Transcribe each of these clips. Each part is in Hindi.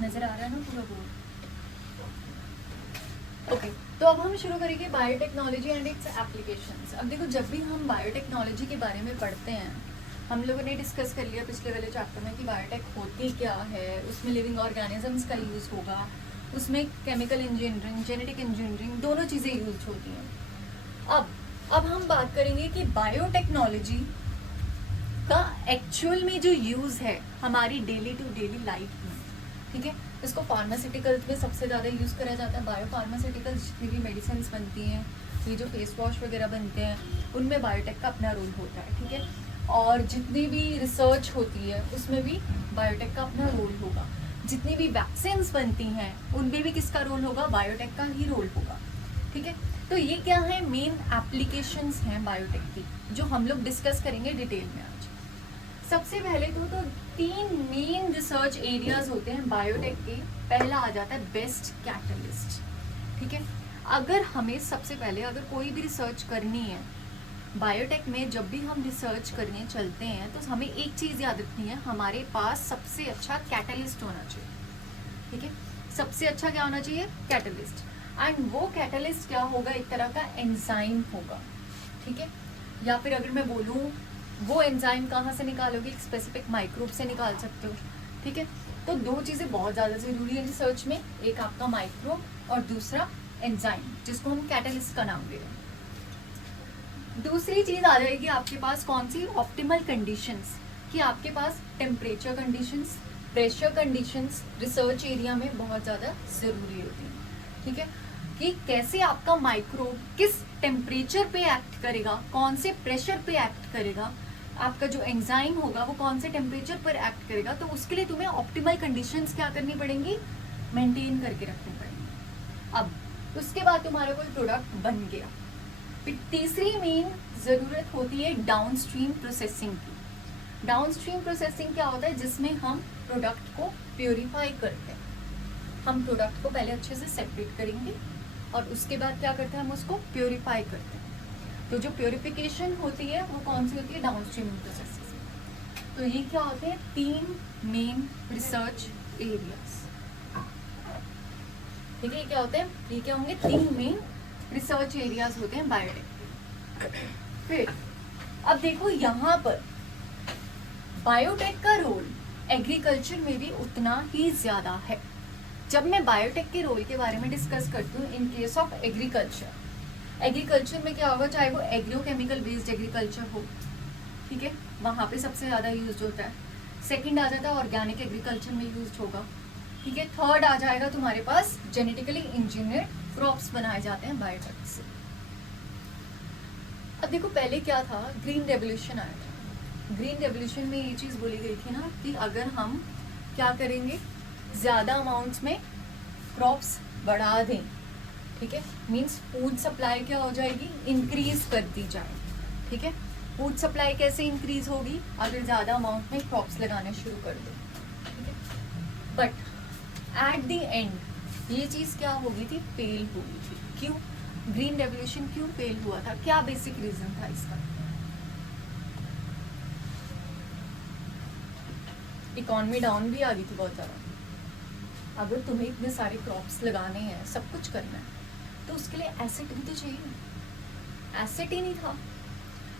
नजर आ रहा है ना पूरा बोर्ड? ओके, तो अब हम शुरू करेंगे बायोटेक्नोलॉजी एंड इट्स एप्लीकेशंस। अब देखो, जब भी हम बायोटेक्नोलॉजी के बारे में पढ़ते हैं, हम लोगों ने डिस्कस कर लिया पिछले वाले चैप्टर में कि बायोटेक होती क्या है, उसमें लिविंग ऑर्गेनिजम्स का यूज़ होगा, उसमें केमिकल इंजीनियरिंग, जेनेटिक इंजीनियरिंग दोनों चीज़ें यूज होती हैं। अब हम बात करेंगे कि बायोटेक्नोलॉजी का एक्चुअल में जो यूज़ है हमारी डेली टू डेली लाइफ में, ठीक है। इसको फार्मास्यूटिकल्स में सबसे ज़्यादा यूज़ करा जाता है। बायो फार्मास्यूटिकल्स जितनी भी मेडिसिन बनती हैं, ये जो फेस वॉश वगैरह बनते हैं, उनमें बायोटेक का अपना रोल होता है, ठीक है। और जितनी भी रिसर्च होती है उसमें भी बायोटेक का अपना रोल होगा। जितनी भी वैक्सीन्स बनती हैं उनमें भी किसका रोल होगा? बायोटेक का ही रोल होगा, ठीक है। तो ये क्या है, मेन एप्लीकेशंस हैं बायोटेक की, जो हम लोग डिस्कस करेंगे डिटेल में आज। सबसे पहले तो 3 मेन रिसर्च एरियाज होते हैं बायोटेक के। पहला आ जाता है बेस्ट कैटलिस्ट, ठीक है। अगर हमें सबसे पहले अगर कोई भी रिसर्च करनी है बायोटेक में, जब भी हम रिसर्च करने चलते हैं तो हमें एक चीज़ याद रखनी है, हमारे पास सबसे अच्छा कैटलिस्ट होना चाहिए, ठीक है। सबसे अच्छा क्या होना चाहिए? कैटलिस्ट। एंड वो कैटलिस्ट क्या होगा? एक तरह का एंजाइम होगा, ठीक है। या फिर अगर मैं बोलूँ, वो एंजाइम कहाँ से निकालोगे? एक स्पेसिफिक माइक्रोब से निकाल सकते हो, ठीक है। तो 2 चीज़ें बहुत ज़्यादा ज़रूरी है रिसर्च में, एक आपका माइक्रोब और दूसरा एंजाइम, जिसको हम कैटलिस्ट का नाम दे रहे हैं। दूसरी चीज़ आ जाएगी आपके पास कौन सी? ऑप्टिमल कंडीशंस, कि आपके पास temperature conditions, pressure conditions research area में बहुत ज़्यादा ज़रूरी होती हैं, ठीक है। कि कैसे आपका माइक्रोब किस टेम्परेचर पे एक्ट करेगा, कौन से प्रेशर पे एक्ट करेगा, आपका जो एंजाइम होगा वो कौन से टेम्परेचर पर एक्ट करेगा, तो उसके लिए तुम्हें ऑप्टिमल कंडीशंस क्या करनी पड़ेंगी? मेंटेन करके रखनी पड़ेंगी। अब उसके बाद तुम्हारा कोई प्रोडक्ट बन गया, फिर तीसरी मेन ज़रूरत होती है डाउनस्ट्रीम प्रोसेसिंग की। डाउनस्ट्रीम प्रोसेसिंग क्या होता है? जिसमें हम प्रोडक्ट को प्योरीफाई करते हैं। हम प्रोडक्ट को पहले अच्छे से सेपरेट करेंगे और उसके बाद क्या करते हैं? हम उसको प्योरीफाई करते हैं। तो जो प्योरिफिकेशन होती है वो कौन सी होती है? Downstream processes. तो ये क्या होते हैं? 3 मेन रिसर्च एरियाज, ठीक है। ये क्या होते हैं? ये क्या होंगे? 3 मेन रिसर्च एरियाज होते हैं बायोटेक। फिर अब देखो, यहाँ पर बायोटेक का रोल एग्रीकल्चर में भी उतना ही ज़्यादा है। जब मैं बायोटेक के रोल के बारे में डिस्कस करती हूँ इन केस ऑफ एग्रीकल्चर में क्या होगा? चाहे वो एग्रोकेमिकल बेस्ड एग्रीकल्चर हो, ठीक है, वहाँ पे सबसे ज़्यादा यूज होता है। सेकंड आ जाता है ऑर्गेनिक एग्रीकल्चर में यूज होगा, ठीक है। थर्ड आ जाएगा तुम्हारे पास जेनेटिकली इंजीनियर्ड क्रॉप्स बनाए जाते हैं बायोटेक से। अब देखो, पहले क्या था? ग्रीन रेवोल्यूशन आया था। ग्रीन रेवोल्यूशन में ये चीज़ बोली गई थी ना कि अगर हम क्या करेंगे, ज़्यादा अमाउंट्स में क्रॉप्स बढ़ा दें, ठीक है, मीन्स फूड सप्लाई क्या हो जाएगी? इंक्रीज कर दी जाए, ठीक है। फूड सप्लाई कैसे इंक्रीज होगी? अगर ज़्यादा अमाउंट में क्रॉप्स लगाने शुरू कर दो, ठीक है। बट एट द एंड ये चीज़ क्या हो गई थी? फेल हो गई थी। क्यों? ग्रीन रेवोल्यूशन क्यों फेल हुआ था? क्या बेसिक रीज़न था इसका? इकॉनमी डाउन भी आ गई थी बहुत ज़्यादा। अगर तुम्हें इतने सारे क्रॉप्स लगाने हैं, सब कुछ करना है, तो उसके लिए एसेट भी तो चाहिए ना। एसेट ही नहीं था।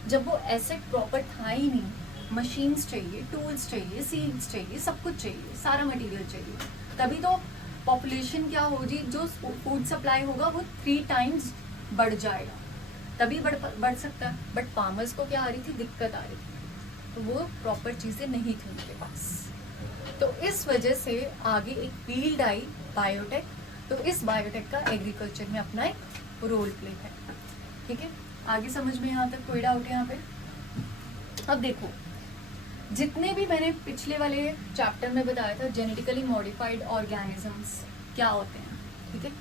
जब वो एसेट प्रॉपर था ही नहीं, मशीन्स चाहिए, टूल्स चाहिए, सीड्स चाहिए, सब कुछ चाहिए, सारा मटेरियल चाहिए, तभी तो पॉपुलेशन क्या होगी, जो फूड सप्लाई होगा वो 3 टाइम्स बढ़ जाएगा, तभी बढ़ सकता है। बट फार्मर्स को क्या आ रही थी? दिक्कत आ रही थी, तो वो प्रॉपर चीज़ें नहीं थी उनके पास। तो इस वजह से आगे एक फील्ड आई बायोटेक। तो इस बायोटेक का एग्रीकल्चर में अपना एक रोल प्ले है, ठीक है। आगे समझ में यहाँ तक कोई डाउट है यहाँ पे? अब देखो, जितने भी मैंने पिछले वाले चैप्टर में बताया था जेनेटिकली मॉडिफाइड ऑर्गेनिजम्स क्या होते हैं, ठीक है,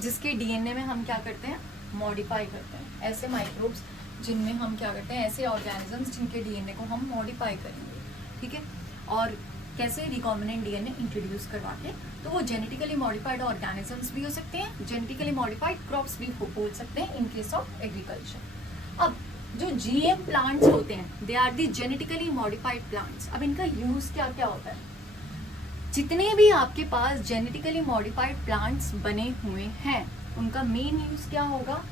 जिसके डीएनए में हम क्या करते हैं? मॉडिफाई करते हैं। ऐसे माइक्रोब्स जिनमें हम क्या करते हैं? ऐसे ऑर्गेनिजम्स जिनके डीएनए को हम मॉडिफाई करेंगे, ठीक है। और कैसे? रिकॉम्बिनेंट डीएनए इंट्रोड्यूस करवा के। तो वो जेनेटिकली मॉडिफाइड ऑर्गेनिजम्स भी हो सकते हैं, जेनेटिकली मॉडिफाइड क्रॉप्स भी बोल सकते हैं इन केस ऑफ एग्रीकल्चर। अब जो जीएम प्लांट्स होते हैं, they are the genetically modified plants. अब इनका यूज़ क्या क्या होता है? जितने भी आपके पास जेनेटिकली मॉडिफाइड प्लांट्स बने हुए हैं उनका मेन यूज क्या होगा,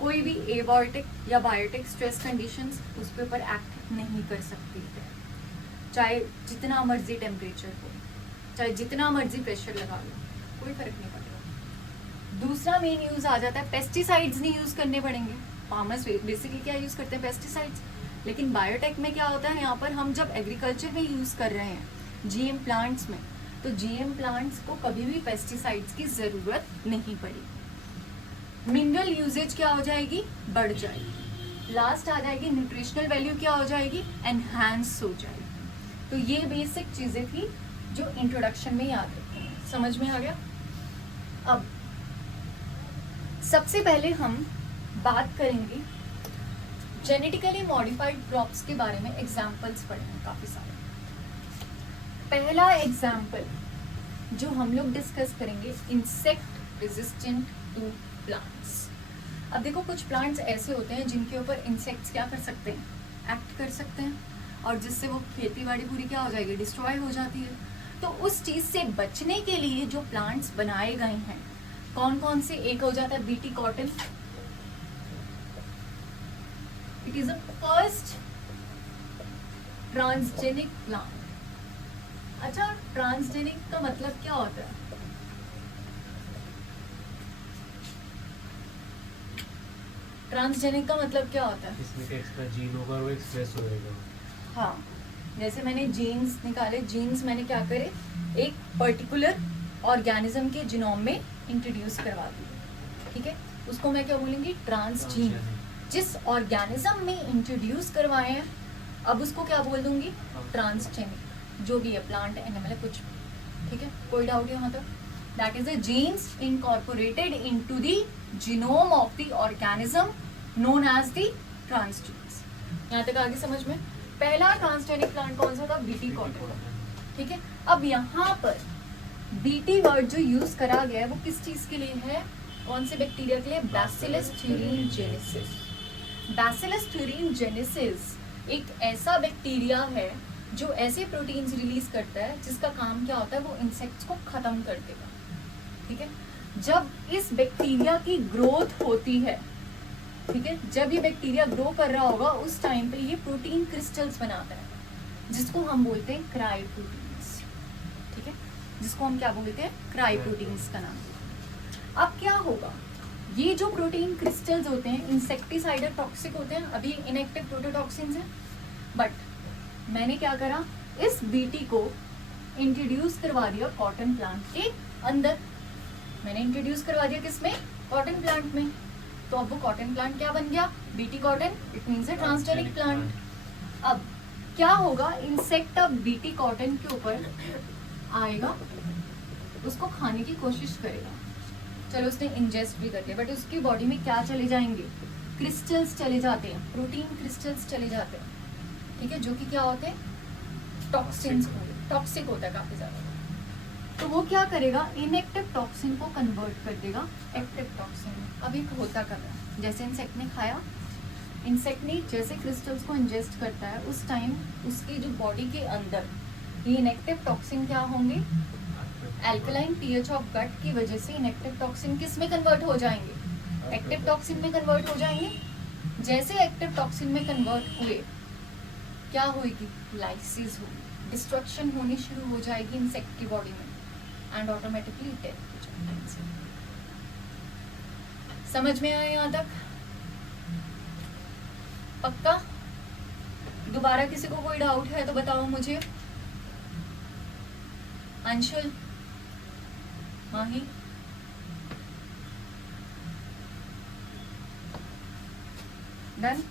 कोई भी एबायोटिक या बायोटिक स्ट्रेस कंडीशंस उस के ऊपर एक्ट नहीं कर सकती है, चाहे जितना मर्जी टेम्परेचर हो, चाहे जितना मर्जी प्रेशर लगा लो, कोई फर्क नहीं पड़ेगा। दूसरा मेन यूज आ जाता है, पेस्टिसाइड्स नहीं यूज करने पड़ेंगे। फार्मर्स बेसिकली क्या यूज करते हैं, पेस्टिसाइड्स। लेकिन बायोटेक में क्या होता है, यहाँ पर हम जब एग्रीकल्चर में यूज कर रहे हैं जीएम प्लांट्स में, तो जीएम प्लांट्स को कभी भी पेस्टिसाइड्स की जरूरत नहीं पड़ेगी। मिनरल यूजेज क्या हो जाएगी, बढ़ जाएगी। लास्ट आ जाएगी न्यूट्रिशनल वैल्यू क्या हो जाएगी, एनहांस हो जाएगी। तो ये बेसिक चीजें थी जो इंट्रोडक्शन में याद रखनी है। समझ में आ गया। अब सबसे पहले हम बात करेंगे जेनेटिकली मॉडिफाइड क्रॉप्स के बारे में। एग्जाम्पल्स पढ़ेंगे काफी सारे। पहला एग्जाम्पल जो हम लोग डिस्कस करेंगे, इंसेक्ट रेजिस्टेंट टू प्लांट्स। अब देखो कुछ प्लांट्स ऐसे होते हैं जिनके ऊपर इंसेक्ट्स क्या कर सकते हैं, एक्ट कर सकते हैं, और जिससे वो खेती बाड़ी पूरी क्या हो जाएगी, डिस्ट्रॉय हो जाती है। तो उस चीज से बचने के लिए जो प्लांट्स बनाए गए हैं कौन कौन से, एक हो जाता है BT cotton. It is a first transgenic plant. अच्छा, ट्रांसजेनिक का मतलब क्या होता है, ट्रांसजेनिक का मतलब क्या होता है, इसमें क्या एक्स्ट्रा जीन होगा और वो एक्सप्रेस होएगा। हाँ, जैसे मैंने जीन्स निकाले, जीन्स मैंने क्या करे, एक पर्टिकुलर ऑर्गेनिज्म के जीनोम में इंट्रोड्यूस करवा दिए, ठीक है, उसको मैं क्या बोलूंगी, ट्रांसजीन। जिस ऑर्गेनिज्म में इंट्रोड्यूस करवाए हैं अब उसको क्या बोल दूंगी, ट्रांसजेनिक। जो भी है, प्लांट, एनिमल है, कुछ भी, ठीक है, कोई डाउट यहाँ तक। That is the genes incorporated into the genome of the organism known as the transgenes. यहाँ तक आगे समझ में। पहला ट्रांसजेनिक प्लांट कौन सा था, बीटी कॉटन, ठीक है। अब यहाँ पर बीटी वर्ड जो यूज करा गया है वो किस चीज के लिए है, कौन से बैक्टीरिया के लिए, बैसिलस thuringiensis। बैसिलस thuringiensis एक ऐसा बैक्टीरिया है जो ऐसे प्रोटीन्स रिलीज करता है जिसका काम क्या होता है, वो इंसेक्ट्स को खत्म कर देगा, ठीक है। जब इस बैक्टीरिया की ग्रोथ होती है, ठीक है, जब ये बैक्टीरिया ग्रो कर रहा होगा उस टाइम पे ये प्रोटीन क्रिस्टल्स बनाता है जिसको हम बोलते हैं क्रायोप्रोटीन्स, ठीक है, जिसको हम क्या बोलते हैं, क्रायोप्रोटीन्स का नाम। अब क्या होगा, ये जो प्रोटीन क्रिस्टल्स होते हैं इंसेक्टिसाइडर टॉक्सिक होते हैं, अभी इनएक्टिव प्रोटोटॉक्सिन्स हैं, बट मैंने क्या करा, इस बीटी को इंट्रोड्यूस करवा दिया कॉटन प्लांट के अंदर। मैंने इंट्रोड्यूस करवा दिया किसमें, कॉटन प्लांट में। तो अब वो कॉटन प्लांट क्या बन गया, BT cotton, it means a transgenic plant. अब क्या होगा, इंसेक्ट अब बीटी कॉटन के ऊपर आएगा, उसको खाने की कोशिश करेगा। चलो उसने इंजेस्ट भी कर लिया, बट उसकी बॉडी में क्या चले जाएंगे, क्रिस्टल्स चले जाते हैं, प्रोटीन क्रिस्टल्स चले जाते हैं, ठीक है, जो कि क्या होते हैं, टॉक्सिन्स, टॉक्सिक होता है काफी ज्यादा। तो वो क्या करेगा, इनएक्टिव टॉक्सिन को कन्वर्ट कर देगा एक्टिव टॉक्सिन में। अब एक होता कब है, जैसे इंसेक्ट ने खाया, इंसेक्ट ने जैसे क्रिस्टल्स को इंजेस्ट करता है उस टाइम उसकी जो बॉडी के अंदर ये इनएक्टिव टॉक्सिन क्या होंगे, एल्कलाइन पीएच ऑफ गट की वजह से इनएक्टिव टॉक्सिन किस में कन्वर्ट हो जाएंगे, एक्टिव टॉक्सिन में कन्वर्ट हो जाएंगे। जैसे एक्टिव टॉक्सिन में कन्वर्ट हुए क्या होगी, लाइसिस होगी, डिस्ट्रक्शन होनी शुरू हो जाएगी इंसेक्ट की बॉडी में, एंड ऑटोमेटिकली डेथ हो जाएगी। समझ में आया यहाँ तक, पक्का। दोबारा किसी को कोई डाउट है तो बताओ मुझे। अंशुल, माही, डन,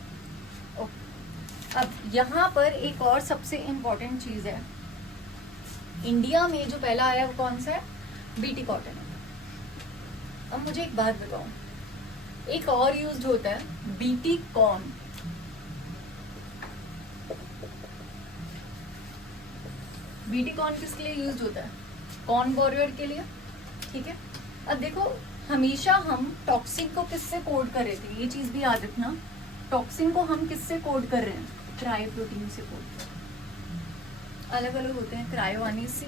ओके। अब यहाँ पर एक और सबसे इम्पोर्टेंट चीज है, इंडिया में जो पहला आया वो कौन सा है, बीटी कॉटन। अब मुझे एक बात बताओ, एक और यूज्ड होता है बीटी कॉर्न। बीटी कॉर्न किसके लिए यूज्ड होता है, कॉर्न बोरवेयर के लिए, ठीक है। अब देखो हमेशा हम टॉक्सिन को किससे कोड कर रहे थे, ये चीज भी याद रखना, टॉक्सिन को हम किससे कोड कर रहे हैं, क्रायोप्रोटीन से कोड कर रहे हैं। अलग अलग होते हैं, क्रायो आने से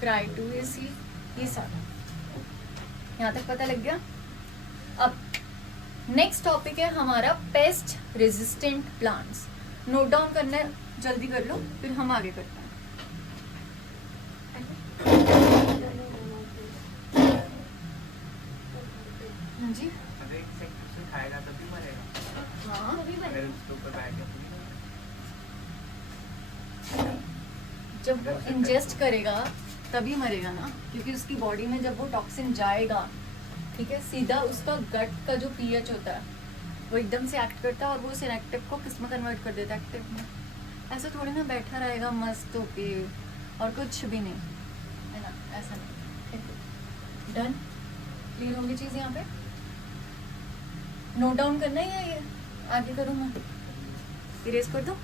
क्राइटोएसी, ये सारा यहाँ तक पता लग गया। अब नेक्स्ट टॉपिक है हमारा pest resistant plants. Note down करना है, जल्दी कर लो फिर हम आगे करते हैं। हाँ जी, अगर इंसेक्ट उसे खाएगा तभी मरेगा। हाँ अगर उसके ऊपर बैठ गया तो नहीं मरेगा। जब वो इंजेस्ट करेगा तभी मरेगा ना, क्योंकि उसकी बॉडी में जब वो टॉक्सिन जाएगा, ठीक है, सीधा उसका गट का जो पीएच होता है वो एकदम से एक्ट करता है और वो उस इनएक्टिव को किस में कन्वर्ट कर देता है, एक्टिव में। ऐसा थोड़ी ना बैठा रहेगा मस्त होके और कुछ भी नहीं, है ना, ऐसा नहीं। डन, क्लियर होगी चीज़ यहाँ पे? नोट डाउन करना है या ये आगे करूँ मैं? इरेज कर दूँ?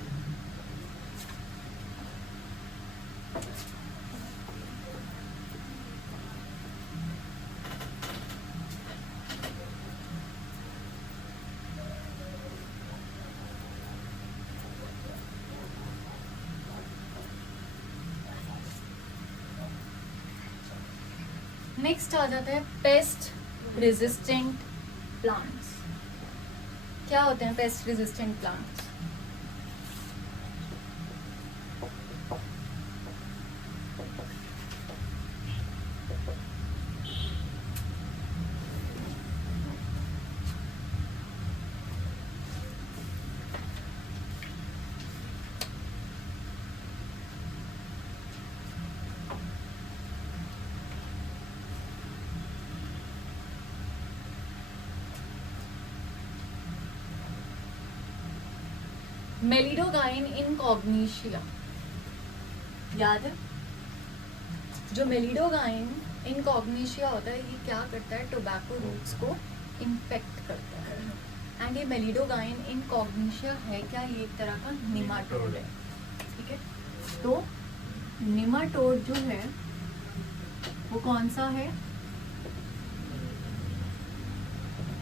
नेक्स्ट आ जाता है पेस्ट रेजिस्टेंट प्लांट्स। क्या होते हैं पेस्ट रेजिस्टेंट प्लांट्स? मेलिडोगाइन इनकॉग्निशिया, याद है? जो मेलिडोगाइन इनकॉग्निशिया होता है ये क्या करता है, टोबैको रूट्स को इन्फेक्ट करता है। एंड ये मेलिडोगाइन इनकॉग्निशिया है क्या, ये एक तरह का निमाटोड है, ठीक है। तो निमाटोड जो है वो कौन सा है?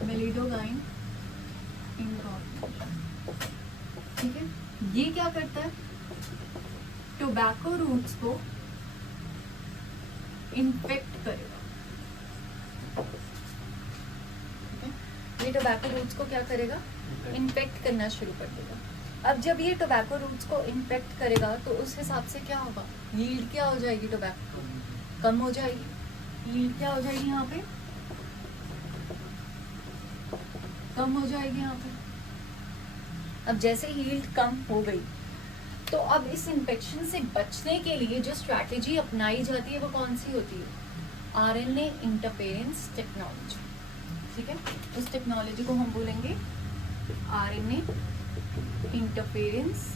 मेलिडोगाइन इनकॉग्निशिया, ठीक है। ये क्या करता है, टोबैको रूट्स को इन्फेक्ट करेगा, ठीक है। ये टोबैको रूट्स को क्या करेगा, इन्फेक्ट करना शुरू कर देगा। अब जब ये टोबैको रूट्स को इन्फेक्ट करेगा तो उस हिसाब से क्या होगा, यील्ड क्या हो जाएगी, टोबैको कम हो जाएगी। यील्ड क्या हो जाएगी यहाँ पे, कम हो जाएगी यहाँ पे। अब जैसे यील्ड कम हो गई तो अब इस इन्फेक्शन से बचने के लिए जो स्ट्रैटेजी अपनाई जाती है वो कौन सी होती है, आरएनए इंटरफेरेंस टेक्नोलॉजी, ठीक है। उस टेक्नोलॉजी को हम बोलेंगे आरएनए इंटरफेरेंस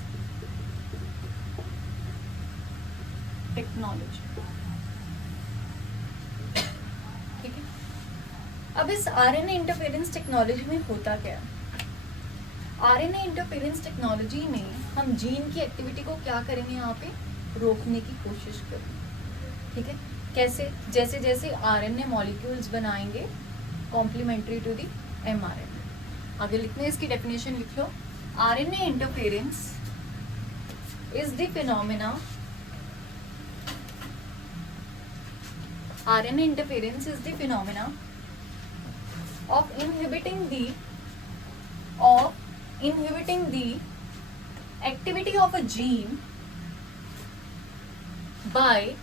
टेक्नोलॉजी, ठीक है। अब इस आरएनए इंटरफेरेंस टेक्नोलॉजी में होता क्या है, आरएनए इंटरफेरेंस टेक्नोलॉजी में हम जीन की एक्टिविटी को क्या करेंगे, यहाँ पे रोकने की कोशिश करेंगे, ठीक है। कैसे, जैसे जैसे आरएनए मॉलिक्यूल्स बनाएंगे कॉम्प्लीमेंट्री टू द एमआरएनए। आगे लिखने इसकी डेफिनेशन लिख लो, RNA interference is the phenomena, RNA interference is the phenomena of inhibiting the activity of a gene by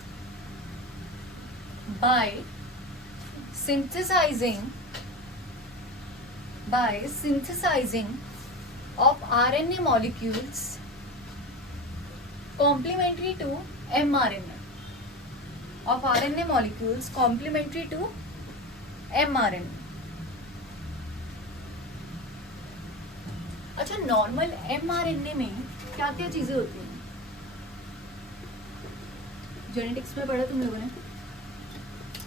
synthesizing of RNA molecules complementary to mRNA, of RNA molecules complementary to mRNA। अच्छा, नॉर्मल एमआरएनए में क्या क्या चीजें होती हैं, जेनेटिक्स में पढ़ा तुम लोगों ने,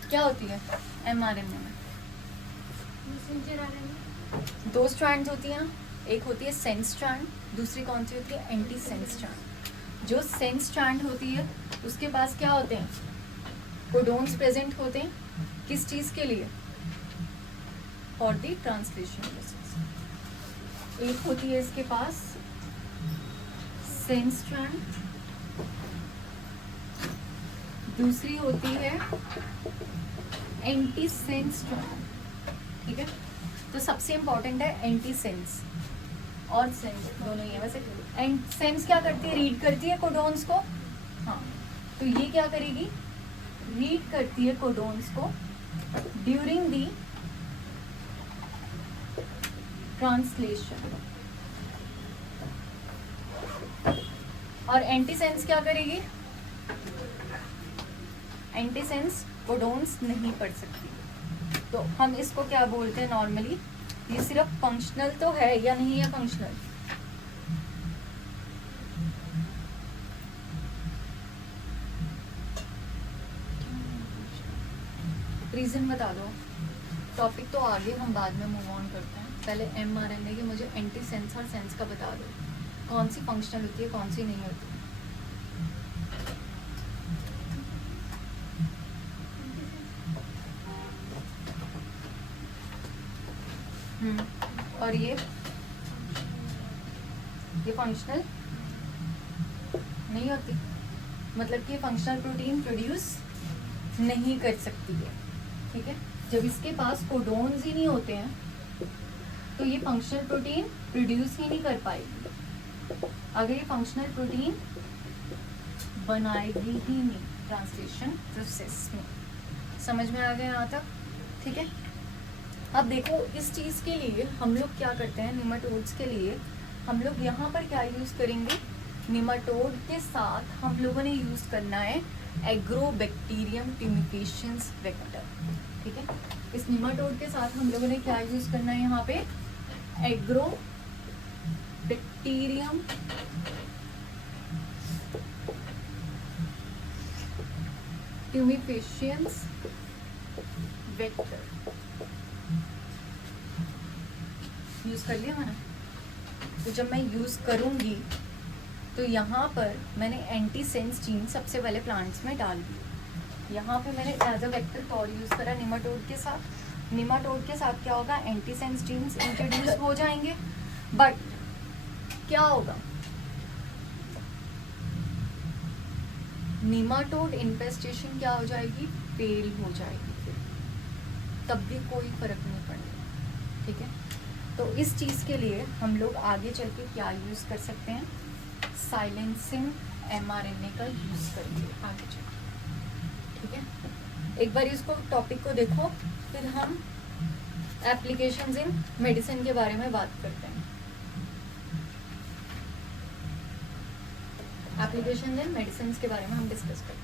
क्या होती है एमआरएनए में? दो स्ट्रैंड्स होती है ना, एक होती है सेंस स्ट्रैंड, दूसरी कौन सी होती है, एंटी सेंस स्ट्रैंड। जो सेंस स्ट्रैंड होती है उसके पास क्या होते हैं, कोडोन्स प्रेजेंट होते हैं, किस चीज के लिए, फॉर द ट्रांसलेशन प्रोसेस। एक होती है इसके पास सेंस स्ट्रैंड, दूसरी होती है एंटीसेंस टोन, ठीक है। तो सबसे इम्पोर्टेंट है एंटीसेंस और सेंस, दोनों ही है वैसे। एंड सेंस क्या करती है, रीड करती है कोडोन्स को, हाँ। तो ये क्या करेगी, रीड करती है कोडोन्स को ड्यूरिंग दी ट्रांसलेशन। और एंटीसेंस क्या करेगी, एंटीसेंस कोडोन्स नहीं पढ़ सकती। तो हम इसको क्या बोलते हैं नॉर्मली, ये सिर्फ फंक्शनल तो है या नहीं है, फंक्शनल। रीजन बता दो। टॉपिक तो आगे हम बाद में मूव ऑन करते हैं, पहले mRNA के मुझे एंटीसेंस और सेंस का बता दो, कौन सी फंक्शनल होती है कौन सी नहीं होती। और ये फंक्शनल नहीं होती, मतलब कि ये फंक्शनल प्रोटीन प्रोड्यूस नहीं कर सकती है, ठीक है। जब इसके पास कोडोन्स ही नहीं होते हैं तो ये फंक्शनल प्रोटीन प्रोड्यूस ही नहीं कर पाएगी। अगर ये फंक्शनल प्रोटीन बनाएगी ही नहीं ट्रांसलेशन प्रोसेस में। समझ में आ गया यहाँ तक, ठीक है। अब देखो इस चीज़ के लिए हम लोग क्या करते हैं, निमाटोड्स के लिए हम लोग यहाँ पर क्या यूज़ करेंगे, निमाटोड के साथ हम लोगों ने यूज़ करना है एग्रोबैक्टीरियम ट्यूमिफिकेशंस वेक्टर, ठीक है। इस निमाटोड के साथ हम लोगों ने क्या यूज़ करना है यहाँ पे, एग्रोबैक्टीरियम ट्यूमिफिकेशंस वेक्टर यूज़ कर लिया मैंने। तो जब मैं यूज़ करूँगी तो यहाँ पर मैंने एंटीसेंस जीन सबसे पहले प्लांट्स में डाल दी। यहाँ पे मैंने as a vector for use करा निमाटोड के साथ। निमाटोड के साथ क्या होगा, एंटीसेंस जीन्स इंट्रोड्यूस हो जाएंगे, बट क्या होगा, निमाटोड इन्फेस्टेशन क्या हो जाएगी, फेल हो जाएगी, फिर तब भी कोई फर्क नहीं पड़ेगा, ठीक है। तो इस चीज़ के लिए हम लोग आगे चल के क्या यूज़ कर सकते हैं, साइलेंसिंग mRNA का यूज़ करके आगे चल के, ठीक है। एक बार इसको टॉपिक को देखो, फिर हम एप्लीकेशंस इन मेडिसिन के बारे में बात करते हैं। एप्लीकेशंस इन मेडिसिन के बारे में हम डिस्कस करते हैं।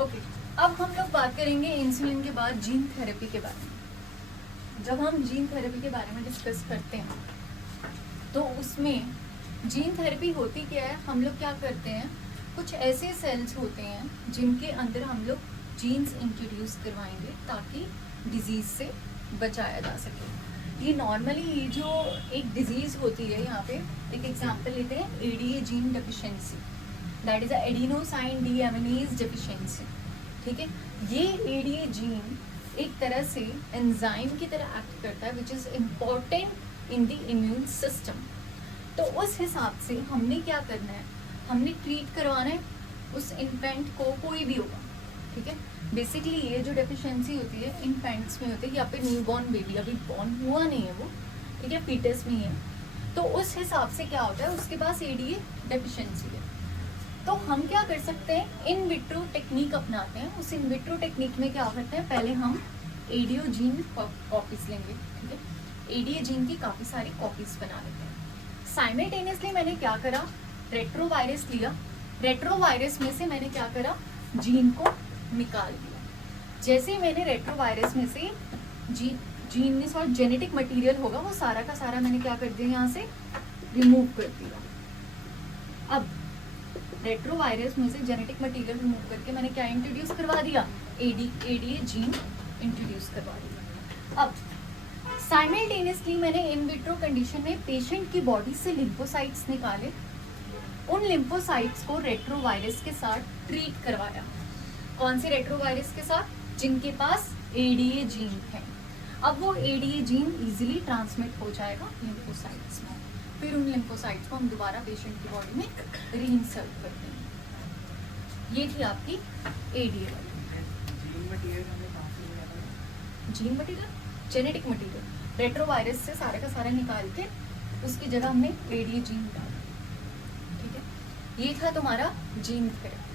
ओके, अब हम लोग बात करेंगे इंसुलिन के बाद जीन थेरेपी के बारे में। जब हम जीन थेरेपी के बारे में डिस्कस करते हैं तो उसमें जीन थेरेपी होती क्या है, हम लोग क्या करते हैं, कुछ ऐसे सेल्स होते हैं जिनके अंदर हम लोग जीन्स इंट्रोड्यूस करवाएंगे ताकि डिजीज़ से बचाया जा सके। ये नॉर्मली ये जो एक डिजीज़ होती है, यहाँ पे एक एग्जांपल लेते हैं, ADA gene deficiency, that is adenosine deaminase deficiency. ठीक है, ये एडीए जीन एक तरह से एंजाइम की तरह एक्ट करता है which is important in the immune system. तो उस हिसाब से हमने क्या करना है, हमने ट्रीट करवाना है उस इन्फेंट को, कोई भी होगा। ठीक है, बेसिकली ये जो डेफिशिएंसी होती है इन्फेंट्स में होती है, या फिर न्यूबॉर्न बेबी, अभी बॉर्न हुआ नहीं है वो, ठीक है, फीटस में ही है, तो उस हिसाब से क्या होता है, उसके पास एडीए डेफिशिएंसी है। तो हम क्या कर सकते हैं, इन विट्रो टेक्निक अपनाते हैं। उस इन विट्रो टेक्निक में क्या करते हैं, पहले हम एडीओ जीन कॉपीज लेंगे। ठीक है, एडीए जीन की काफ़ी सारी कॉपीज बना लेते हैं। साइमल्टेनियसली मैंने क्या करा, रेट्रोवायरस लिया, रेट्रोवायरस में से मैंने क्या करा, जीन को निकाल दिया। जैसे मैंने रेट्रोवायरस में से जीन में और जेनेटिक मटेरियल होगा वो सारा का सारा मैंने क्या कर दिया, यहाँ से रिमूव कर दिया। अब रेट्रोवायरस में से जेनेटिक मटेरियल रिमूव करके मैंने क्या इंट्रोड्यूस करवा दिया, एडीए जीन इंट्रोड्यूस करवा दिया। अब साइमल्टेनियसली मैंने इन विट्रो कंडीशन में पेशेंट की बॉडी से लिम्फोसाइट्स निकाले, उन लिम्फोसाइट्स को रेट्रोवायरस के साथ ट्रीट करवाया। कौन से रेट्रोवायरस के साथ, जिनके पास एडीए जीन है। अब वो एडीए जीन इजीली ट्रांसमिट हो जाएगा लिम्फोसाइट्स में, फिर उन लिम्फोसाइट्स को हम दोबारा पेशेंट की बॉडी में रीइंसर्ट कर देंगे। ये थी आपकी एडीए वाली जीन मटेरियल हमें कहाँ से मिलेगा? Gene material, genetic material, retrovirus से सारा का सारा निकाल के उसकी जगह हमने एडीए जीन डाला। ठीक है, ये था तुम्हारा जीन थेरेपी।